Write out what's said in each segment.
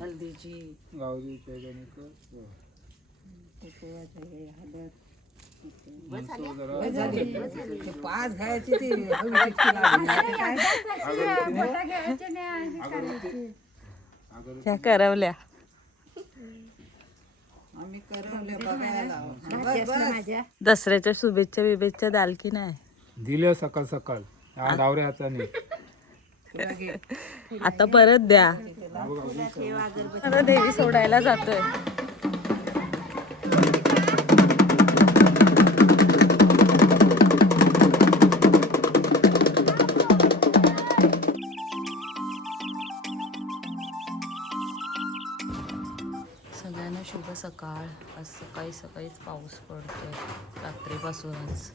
हल्दीची गावरी ते पाच घ्यायची ती. त्या करवल्या. आम्ही करवले बघायला बस बस. दसऱ्याच्या शुभेच्छा बिभेच्छा द्याल की नाही. दिलं सकाळ सकाळ. डावऱ्या हाताने. आता परत द्या. देवी सोडायला जातोय. सगळ्यांना शुभ सकाळ. आज सकाळी सकाळीच पाऊस पडतोय. रात्रीपासूनच.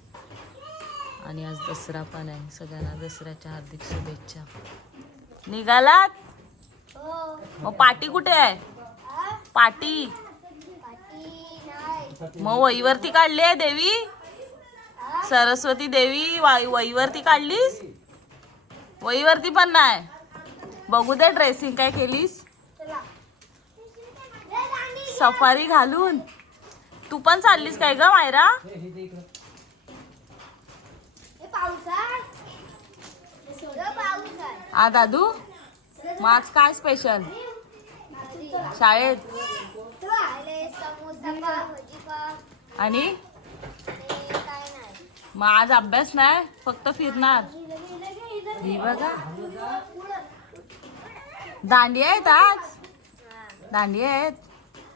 आणि आज दसरा पण आहे. सगळ्यांना दसऱ्याच्या हार्दिक शुभेच्छा. निघालात? मग पाटी कुठे आहे? पाटी. मग वहीवरती काढली आहे देवी? सरस्वती देवी वाई वहीवरती काढलीस? वहीवरती पण नाही. बघू दे ड्रेसिंग काय केलीस. सफारी घालून. तू पण चाललीस काय ग मायरा हा दादू? मग आज काय स्पेशल शाळेत? आणि? मग आज अभ्यास नाही फक्त फिरणार. ही बघा. दांडिया आहेत आज. दांडिया आहेत.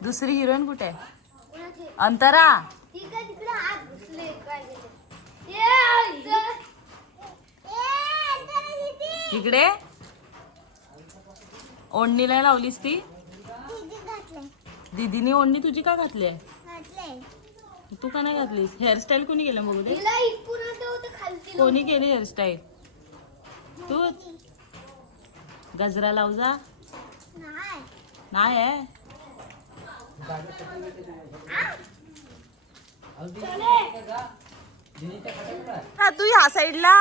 दुसरी हिरोईन कुठे? आहे अंतरा. इकडे. ओढणी नाही लावलीस ती? दीदीने ओढणी तुझी का घातली आहे? तू का नाही घातलीस? हेअरस्टाईल कोणी केलं बघू दे कोणी केली हेअरस्टाईल तूच गजरा लाव जा. नाही आहे. हा तू ह्या साईडला.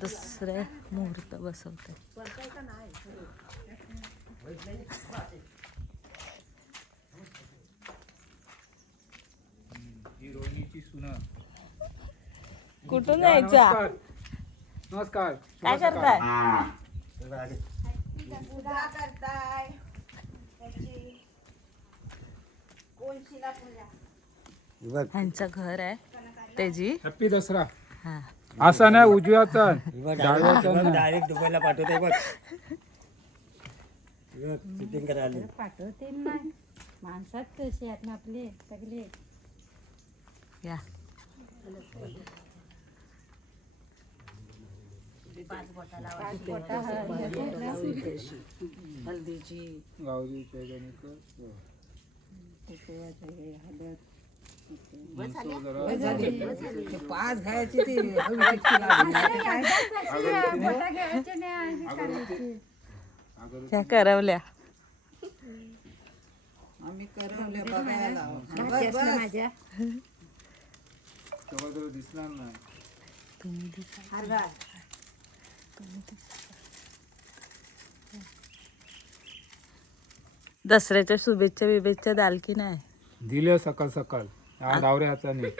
दुसरे मुहूर्त बसवते. कुठून यायचा? नमस्कार. नमस्कार. काय करताय? पूजा करताय. त्याची कोणशीला पूजा? ह्यांचं घर आहे. त्याची हॅपी दसरा. हा. असा नाही उजव्याचा डाव्याचा नाही. डायरेक्ट दुबईला पाठवते बघ. शूटिंग करायला पाठवते नाही माणसात कसे आहेत ना आपले सगळे. या. हल्दीची गावरी पाच घ्यायची ती त्या करवल्या. आम्ही करवले बघायला माझ्या. दिसणार नाही. दसऱ्याच्या शुभेच्छा बिभेच्छा द्याल की नाही? दिलं सकाळ सकाळ. हाताने.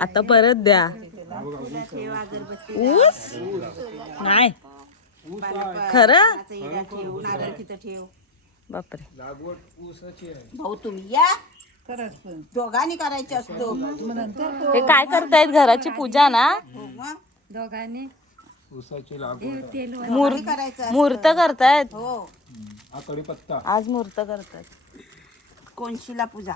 आता परत द्या. ऊस? नाही. खरं? बापरे. लागवड ऊसाची आहे भाऊ तुम्ही या. दोघांनी करायचे असतो. हे काय करतायत? घराची पूजा ना? हो दोघांनी ऊसाची लागवड तेल मूर करायचं असतं. मूर्त करतायत? हो. हा आज मूर्त करतायत. कोणशीला पूजा.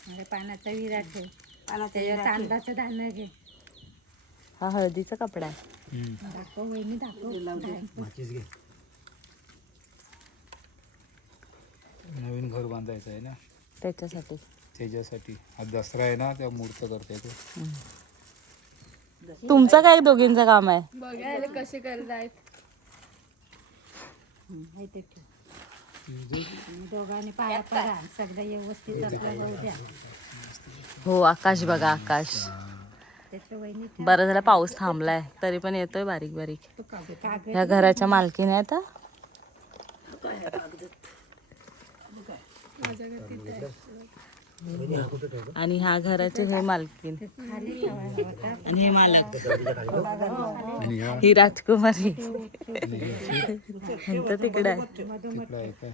माझ्या पानाचा विरा ठेव त्याच्या तांदळाचं दाणं घे. हा हळदीचा कपडा आहे. दाखव वहिनी दाखव. माचीस घे नवीन घर बांधायचं आहे ना. त्याच्यासाठी. त्याच्यासाठी. आज दसरा आहे ना त्या मूर्त करते ते. तुमचं काय दोघींचं काम आहे? हं, हे ते ठेव. आणि दोघांनी पाया पडा. सगळं व्यवस्थित आपलं होऊ द्या. हो आकाश बघा आकाश. त्याच्या वहिनी बरं झालं पाऊस थांबलाय. तरी पण येतोय बारीक बारीक. कागद ह्या घराच्या मालकीने आहेत हा. आणि ह्या घराचे हे मालकीन. खाली आणि हे मालक. ही राजकुमारी. ह्यांचं तिकडे तिकडं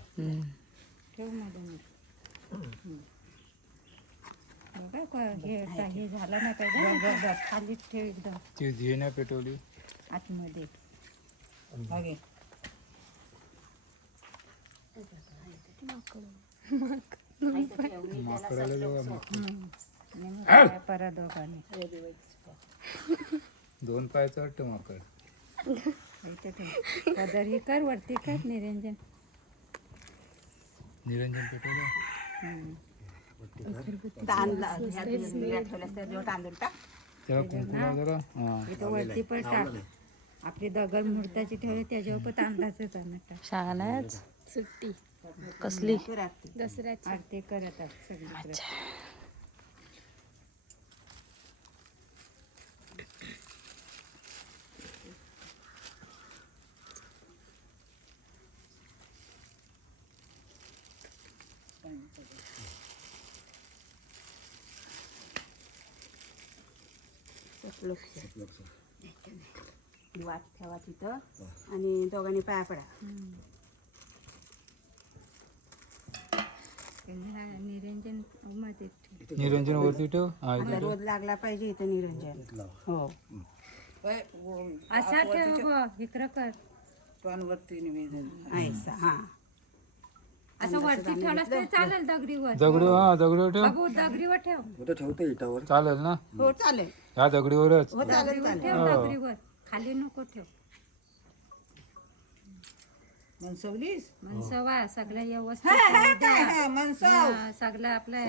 हे झालं ना पाहिजे खाली ठेव एकदम पेटवली आतमध्ये मागे. माकडाला दोघांनी दोन पायाचं वाटतं माकड पदर ही कर वरती कर निरंजन निरंजन पेटवलं? हा वरती पण टाक आपली दगड मुहूर्ताची ठेवली त्याच्यावर पण तांदळाचं तांदळ टाक कसली? आरती करत सगळीकडे. वाट ठेवा तिथं आणि दोघांनी पाया पडा. निरंजनमध्ये ठेव. निरंजन वरती ठेव. हा आता इथे ठेव. रोज लागला पाहिजे इथं निरंजन. हो. असा ठेव ग इकडं कर. पानवरती निवेदन. ऐसा हा. असं वरती ठेवलास तरी चालेल दगडीवर. दगडी हा दगडीवर ठेव. बाबू दगडीवर ठेव. तो ठेवतो इटावर. चालेल ना? हो चालेल. ह्या दगडीवरच. हो चालेल ठेव दगडीवर. खाली नको ठेव. मनसवलीस? मनसवा सगळं व्यवस्थित हा, हा, काय द्या. हा, मनसव. हा, सगळं आपलं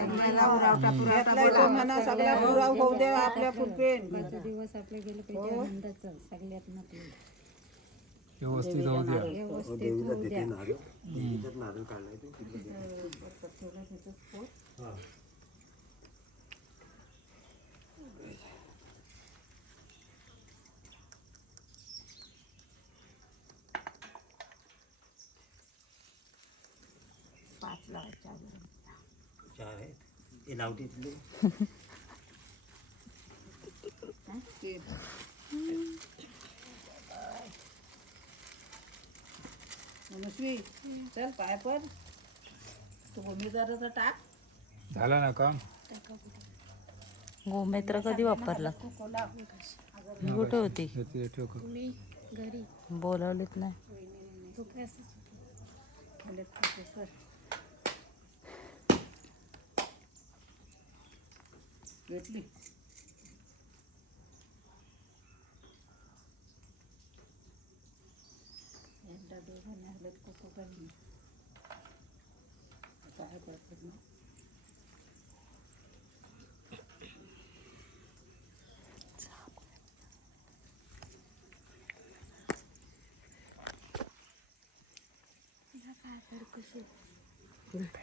सगळ्या पुराव होऊ दे आपल्या पुरपेन. पाच दिवस आपले गेले पाहिजे आनंदाचं सगळ्यात म्हटलं व्यवस्थित होऊ द्या. व्यवस्थित होऊ द्या. नारळ. काढलाय तो पाच लावायच्या अगोदर. चार आहेत. चल पाय पड. तू टाक. झाला ना काम? गोमित्र कधी वापरला? कुठे होती? का. बोलावलीत नाही. भेटली अरे राजू कशाला बांधण तसं लागलं. धाकट्याच बोलल काय मी लावलेलं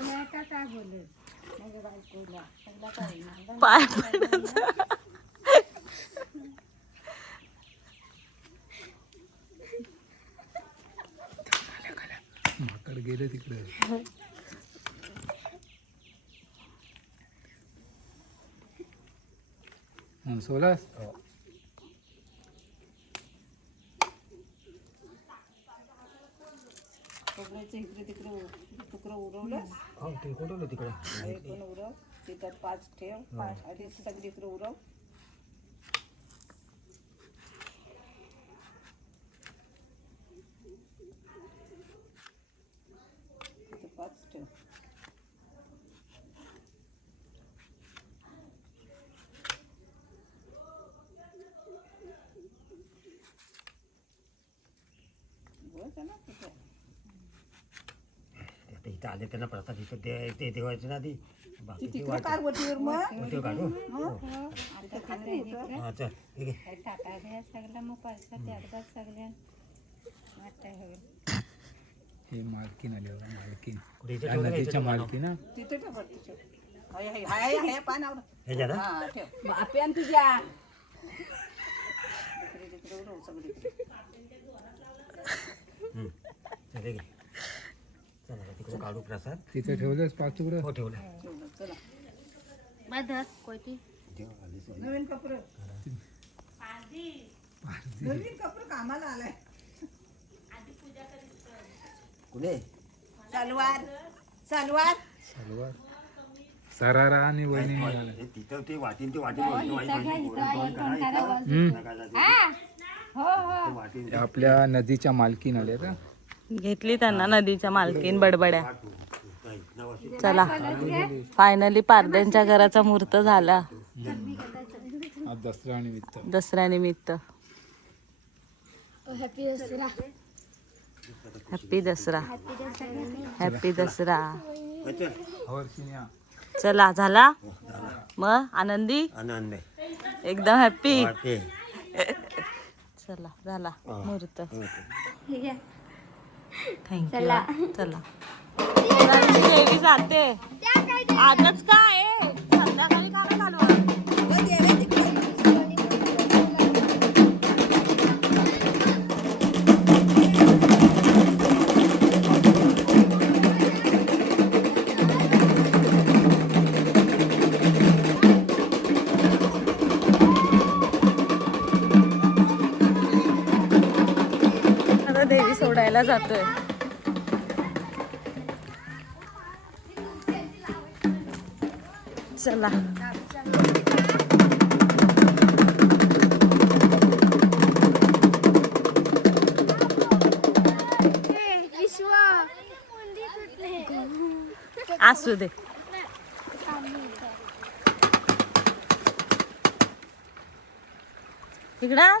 आहे का काय बोलेल माझ्या बायकोला सगळं काय पाय पडायचं. माकड गेले तिकडे. हं, सोलास? खोबऱ्याचं इकडे तिकडे तुकडं उरवलं हो ते कुठं तिकडे? उरव तिथं पाच ठेव. पाच आधी सगळी इकडे उरव आता इथं आले त्यांना प्रसाद इथं ते ते देवायचं ना आधी. बाकीची तिकडे वाट पार्वतीवर मग? मग ते खाते इकडं. हा? चल ठीक आहे काय ताटा द्या सगळं मग पैसा त्यात सगळ्या हे मालकीन आले बघा मालकीन. कुठे इथे या ठेवलं? का? इथे नदीच्या ठेवलं. ना? मालकीन हा. तिथे ठेव बरं तिथे हाय हाय हाय हाय पानावर ह्याच्यात हा? हा ठेव. बापे आणि तुझ्या. तिकडे उडव. तिकडे काढू प्रसाद. तिथे ठेवलंच पाच तुकडं? हो ठेवलं. चला. नवीन कपडे. नवीन कपडे कामाला आलाय. कुठे? सलवार. सलवार. सलवार. सरारा आणि वहिनी हे तिथं ते वाटीन ते वाटीन हो हो हे आपल्या नदीच्या मालकीन आल्या का घेतली त्यांना नदीच्या मालकीन बडबड्या. चला. फायनली पारद्यांच्या घराचा मुहूर्त झाला. आज दसरा निमित्त. दसऱ्यानिमित्त हॅपी दसरा. हॅपी दसरा. चल झाला? मग आनंदी? एकदम हॅपी चला झाला. मुहूर्त. थँक्यू चला. जाते. आजच काय? संध्याकाळी देवी जातोय. चला. असू दे. इकडं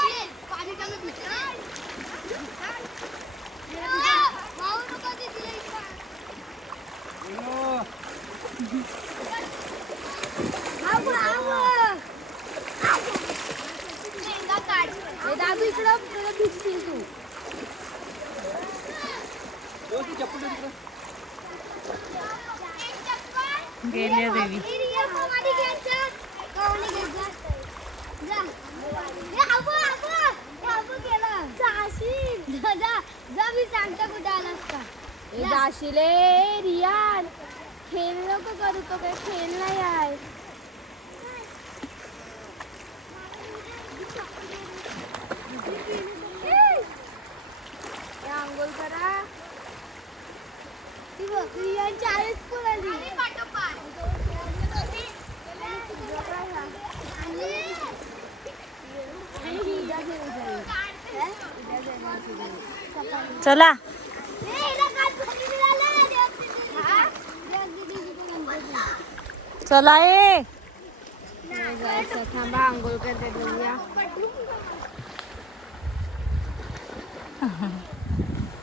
दादू इकडं भिजतील तू गेली देवी जाशीले रियान. खेळ नको करू तो काही खेळ नाही आहे या आंघोळ करा ती बघ रियानची आईच पण आली चला. चला ये थांबा आंघोळ करते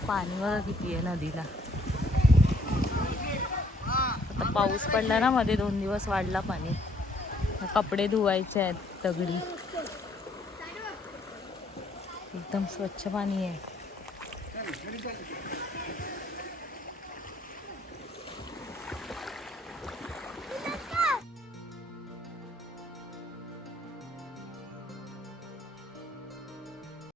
पाणी बघा किती आहे नदीला. पाऊस पडला ना मध्ये दोन दिवस वाढला पाणी. कपडे धुवायचे आहेत दगडी. एकदम स्वच्छ पाणी आहे.